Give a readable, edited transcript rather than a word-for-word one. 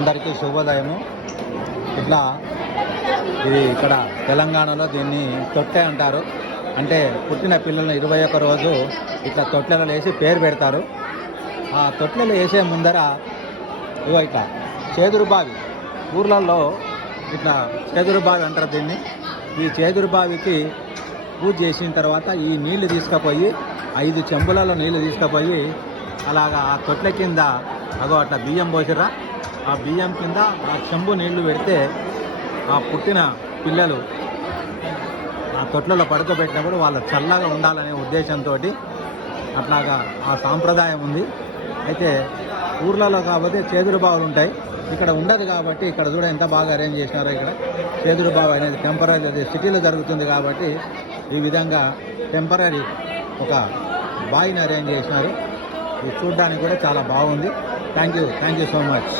అందరికీ శుభోదయము. ఇట్లా ఇది ఇక్కడ తెలంగాణలో దీన్ని తొట్టె అంటారు. అంటే పుట్టిన పిల్లల్ని 21 రోజు ఇట్లా తొట్టెలలో వేసి పేరు పెడతారు. ఆ తొట్టెలు వేసే ముందర ఇగో ఇట్లా చేదురు బావి, ఊర్లలో ఇట్లా చేదురు బావి అంటారు దీన్ని. ఈ చేదురు బావికి పూజ చేసిన తర్వాత ఈ నీళ్లు తీసుకుపోయి 5 చెంబులలో నీళ్లు తీసుకుపోయి అలాగా ఆ తొట్టె కింద అగో అట్లా బియ్యం పోసిరా, ఆ బియ్యం కింద ఆ చెంబు నీళ్లు పెడితే ఆ పుట్టిన పిల్లలు ఆ తొట్లలో పడుకోబెట్టినప్పుడు వాళ్ళు చల్లగా ఉండాలనే ఉద్దేశంతో అట్లాగా ఆ సాంప్రదాయం ఉంది. అయితే ఊర్లలో కాబట్టి చేదురు బావులు ఉంటాయి, ఇక్కడ ఉండదు కాబట్టి ఇక్కడ కూడా ఎంత బాగా అరేంజ్ చేసినారో. ఇక్కడ చేదురు బావి అనేది టెంపరీ, అది సిటీలో జరుగుతుంది కాబట్టి ఈ విధంగా టెంపరీ ఒక బావిని అరేంజ్ చేసినారు. ఇది చూడడానికి కూడా చాలా బాగుంది. Thank you so much.